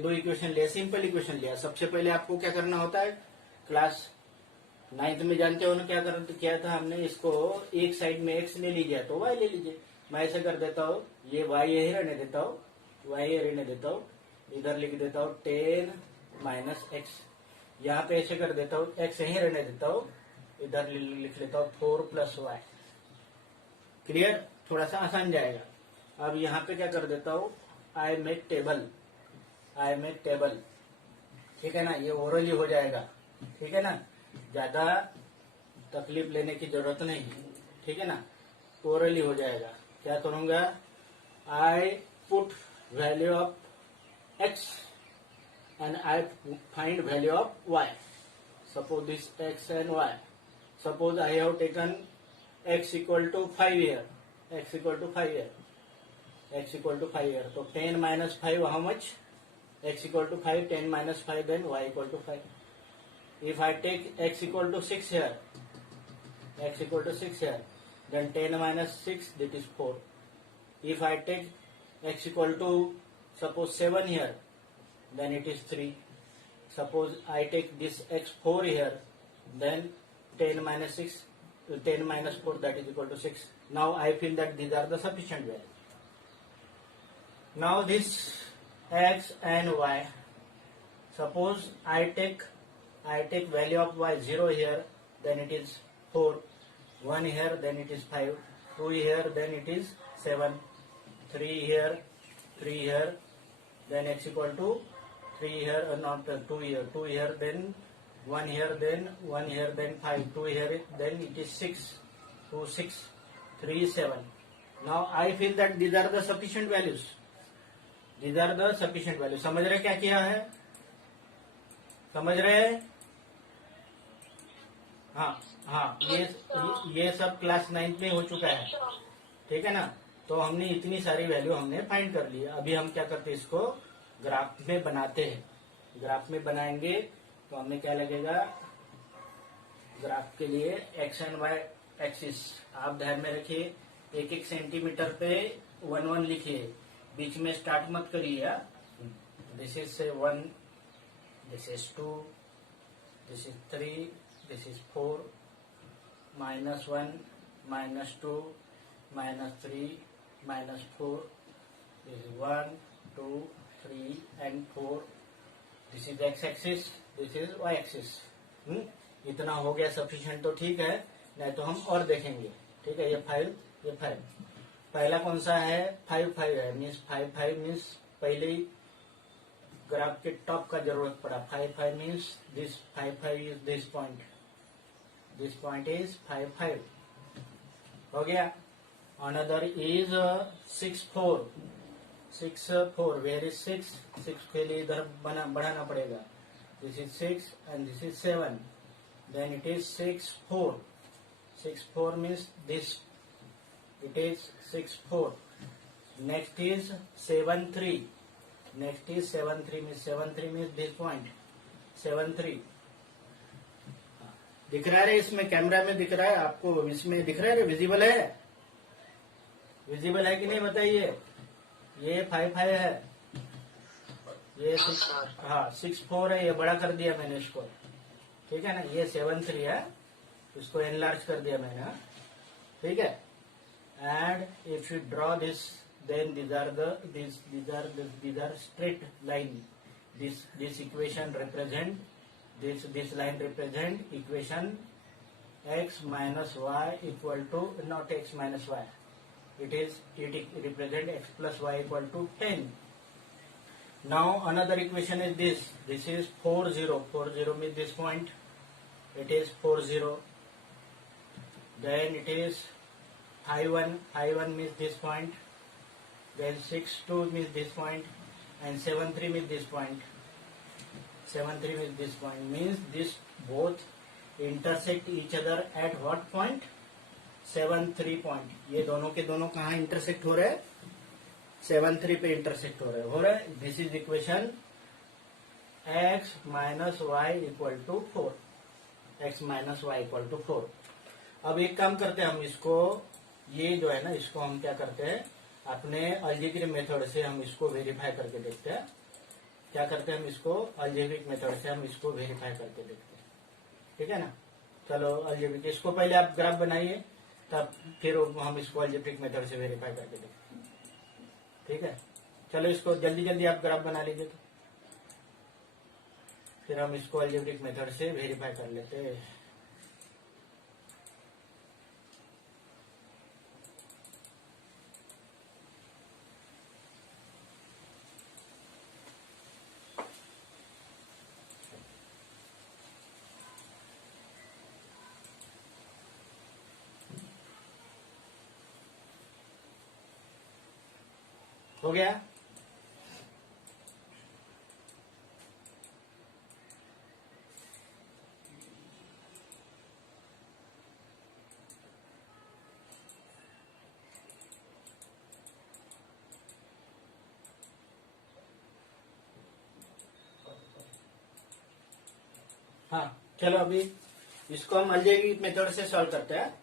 दो इक्वेशन लिया, simple equation लिया। सबसे पहले आपको क्या करना होता है, क्लास 9th में जानते हो ना क्या किया था हमने, इसको एक साइड में x ले लीजिए तो y ले लीजिए। मैं ऐसे कर देता हूँ, ये y यही रहने देता हूँ, y यही रहने देता हूँ, इधर लिख देता हूँ 10 माइनस एक्स। यहाँ पे ऐसे कर देता हूँ, x यही रहने देता हूँ, इधर लिख लेता हूँ 4 प्लस वाई। क्लियर, थोड़ा सा आसान जाएगा। अब यहाँ पे क्या कर देता हूँ, आई मेक टेबल, ठीक है ना, ये ओरली हो जाएगा, ठीक है ना, ज्यादा तकलीफ लेने की जरूरत नहीं है, ठीक है ना, ओरली हो जाएगा। क्या करूंगा, I put value of X and I find value of Y. Suppose this X and Y, suppose I have taken x equal to 5 year, x equal to 5 year, तो 10 minus 5 how much, x equal to 5, 10 minus 5, then y equal to 5. If I take x equal to 6 here, then 10 minus 6, that is 4. If I take x equal to suppose 7 here, then it is 3. Suppose I take this x4 here, then 10 minus 4, that is equal to 6. Now I feel that these are the sufficient values. Now this x and y, suppose I take value of y 0 here, then it is 4, 1 here, then it is 5, 2 here, then it is 7, 3 here, then x equal to 3 here, not 2 here, then 1 here, then 1 here, then 5, 2 here, then it is 6, 2, 6, 3, 7. Now I feel that these are the sufficient values. समझ रहे क्या किया है, समझ रहे? हाँ, ये सब क्लास 9th में हो चुका है, ठीक है ना। तो हमने इतनी सारी वैल्यू हमने फाइंड कर ली। अभी हम क्या करते हैं, इसको ग्राफ में बनाते हैं। ग्राफ में बनाएंगे तो हमें क्या लगेगा, ग्राफ के लिए एक्स एंड वाई एक्सिस आप ध्यान में रखिए, 1-1 सेंटीमीटर पे 1-1 लिखिए, बीच में स्टार्ट मत करिए। This is 1, this is 2, this is 3, this is 4, -1, -2, -3, -4, this is 1, 2, 3 and 4, this is X axis, this is Y axis. इतना हो गया सफिशिएंट तो ठीक है, नहीं तो हम और देखेंगे, ठीक है। ये 5 पहला कौन सा है, 5 है, मीन्स 5 मीन्स पहले ही ग्राफ के टॉप का जरूरत पड़ा। 5 means this 5 is this point is 5 हो गया। अनदर इज 6-4, वेयर इज 6 के लिए इधर बढ़ाना पड़ेगा। This is 6 and this is 7, then it is 6-4 means this, it is 6-4. Next is 7-3 means 7-3 means this point 7-3 दिख रहा है, इसमें कैमरा में दिख रहा है आपको, इसमें दिख रहा है, विजिबल है कि नहीं बताइए। ये 5 है, ये 6-4 है, ये बड़ा कर दिया मैंने इसको, ठीक है ना। ये 7-3 है, इसको एनलार्ज कर दिया मैंने, ठीक है। And if you draw this, then these are straight line. This equation represent this line represent equation x minus y equal to, not x minus y. It represent x plus y equal to 10. Now another equation is this. This is 4-0 means this point. It is 4-0. Then it is 5-1 means this point, then 6-2 means this point, and 7-3 means this point. Means this both intersect each other at what point? 7-3 point. ये दोनों के दोनों कहाँ intersect हो रहे हैं? 7-3 पे intersect हो रहे हैं। This is equation x minus y equal to 4. अब एक काम करते हैं हम, इसको ये जो है ना, इसको हम क्या करते हैं, अपने अलजेब्रिक मेथड से हम इसको वेरीफाई करके देखते हैं। क्या करते हैं, हम इसको अलजेब्रिक मेथड से हम इसको वेरीफाई करके देखते हैं। ठीक है ना। चलो अलजेब्रिक, इसको पहले आप ग्राफ बनाइए, तब फिर हम इसको अलजेब्रिक मेथड से वेरीफाई करके देखते हैं। ठीक है, चलो इसको जल्दी जल्दी आप ग्राफ बना लीजिए, तो फिर हम इसको अलजेब्रिक मेथड से वेरीफाई कर लेते हैं। हो गया। हाँ, चलो अभी इसको हम अलजेब्रिक मेथड से सॉल्व करते हैं।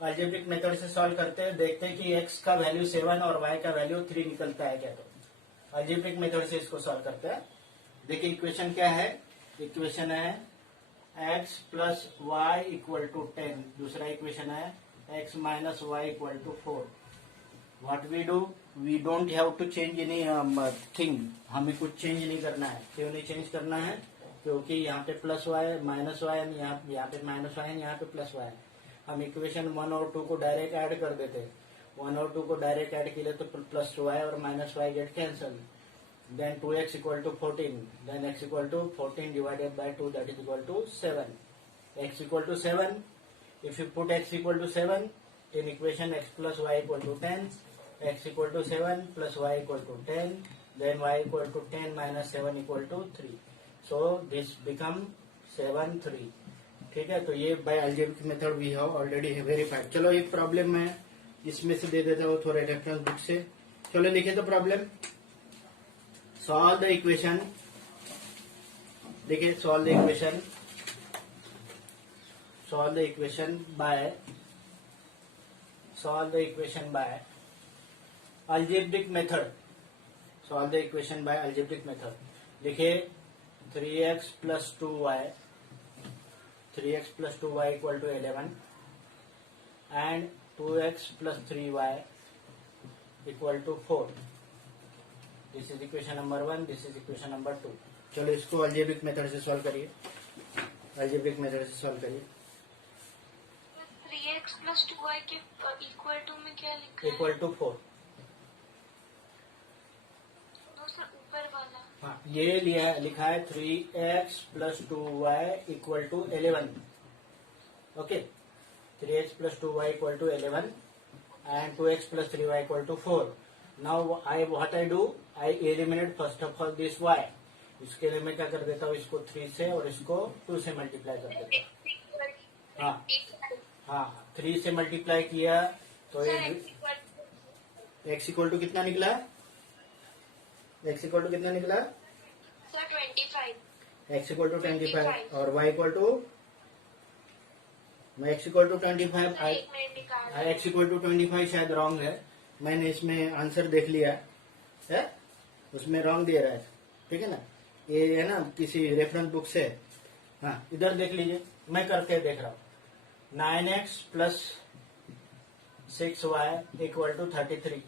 अलजेब्रिक मेथड से सॉल्व करते हैं, देखते हैं कि x का वैल्यू 7 और y का वैल्यू 3 निकलता है क्या। तो अलजेब्रिक मेथड से इसको सॉल्व करते हैं। देखिए इक्वेशन क्या है, इक्वेशन है x plus y equal to 10, दूसरा इक्वेशन है x minus y equal to 4। What we do, we don't have to change anything, हमें कुछ चेंज नहीं करना है। क्यों नहीं चेंज करना है, क्योंकि यहाँ पे प्लस वाई माइनस वाई, यहाँ पे माइनस वाई है, यहाँ पे प्लस वाई है। हम इक्वेशन 1 और 2 को डायरेक्ट ऐड कर देते हैं। 1 और 2 को डायरेक्ट ऐड किए तो प्लस वाई और minus y get cancel. Then 2x equal to 14, then x equal to 14 divided by 2, that is equal to 7। x equal to 7, if you put x equal to 7 in equation x plus y equal to 10, x equal to 7 plus y equal to 10, then y equal to 10 minus 7 equal to 3. So this become 7 3. ठीक है, तो ये by algebraic method we have already verified. चलो एक problem मैं इसमें से दे देता हूँ थोड़ा रेफरेंस बुक से। चलो लिखे तो प्रॉब्लम, सॉल्व द इक्वेशन। देखिए solve the equation, solve the equation by solve the equation by algebraic method, solve the equation by algebraic method। देखिए 3x plus 2y, 3x plus 2y equal to 11 and 2x plus 3y equal to 4। this is equation number 1, this is equation number 2। चलो इसको algebraic method से solve करिए, algebraic method से solve करिए। 3x plus 2y के equal to में क्या लिखा है? Equal to 4। दूसरा ऊपर वाला, हाँ, ये लिखा है 3x plus 2y equal to 11। Okay, 3x plus 2y equal to 11 and 2x plus 3y equal to 4। Now what I do, I eliminate first of all this y। इसके लिए मैं क्या कर देता हूँ, इसको 3 से और इसको 2 से मल्टीप्लाई कर देता हूँ। हाँ हाँ, 3 से मल्टीप्लाई किया तो x इक्वल टू कितना निकला, x इक्वल टू कितना निकला, सर 25, x इक्वल टू 25 और y इक्वल टू, मैं x equal to 25, x equal to 25 शायद रॉन्ग है, मैंने इसमें आंसर देख लिया है, उसमें रॉन्ग दे रहा है। ठीक है ना, ये है ना किसी रेफरेंस बुक से। हाँ, इधर देख लीजिए, मैं करके देख रहा हूँ। 9x plus 6y equal to 33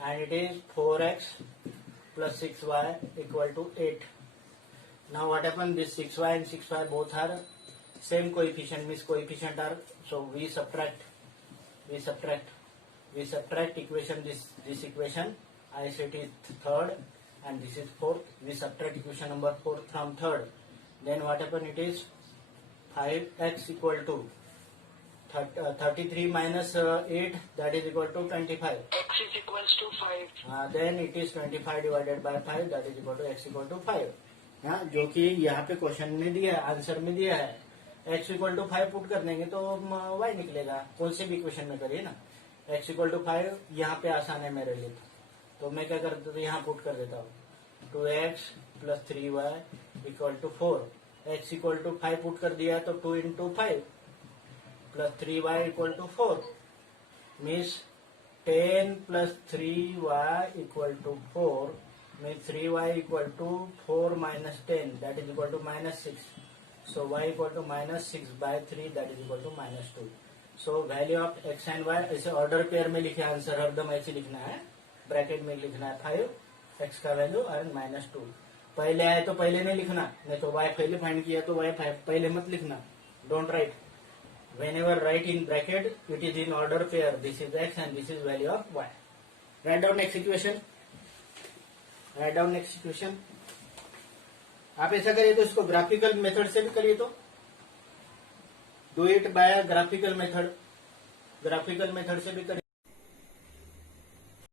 and it is 4x plus 6y equal to 8। Now what happened, this 6y and 6y both are same coefficient, means coefficient are, so we subtract equation, this equation I said is third and this is fourth, we subtract equation number 4 from third, then what happened, it is 5x equal to 33 minus 8, that is equal to 25। x is equals to 5। then it is 25 divided by 5, that is equal to x equal to 5। हाँ, जो कि यहाँ पे question में दिया है, answer में दिया है। x इक्वल टू 5 पुट कर देंगे तो y निकलेगा, कौन से भी क्वेश्चन में करिए ना। x इक्वल टू 5 यहाँ पे आसान है मेरे लिए, तो मैं क्या करता हूँ, यहाँ पुट कर देता हूँ 2x plus 3y equal to 4। x equal to 5 put कर दिया तो 2 into 5 plus 3y equal to 4, means 10 plus 3y equal to 4 means 3y equal to 4 minus 10 that is equal to minus 6. So y equal to minus 6 by 3 that is equal to minus 2. So value of x and y ऐसे order pair में लिखे answer हरदम ऐसे लिखना है, bracket में लिखना है 5 x का वैल्यू और माइनस 2. पहले आए तो पहले नहीं लिखना, नहीं तो y पहले फाइंड किया तो y पहले मत लिखना. Don't write. Whenever write in bracket, it is in order pair. This is x and this is value of y. Write down next equation. Write down next equation. आप ऐसा करिए तो इसको ग्राफिकल मेथड से भी करिए तो do it by graphical method. Graphical method से भी करिए.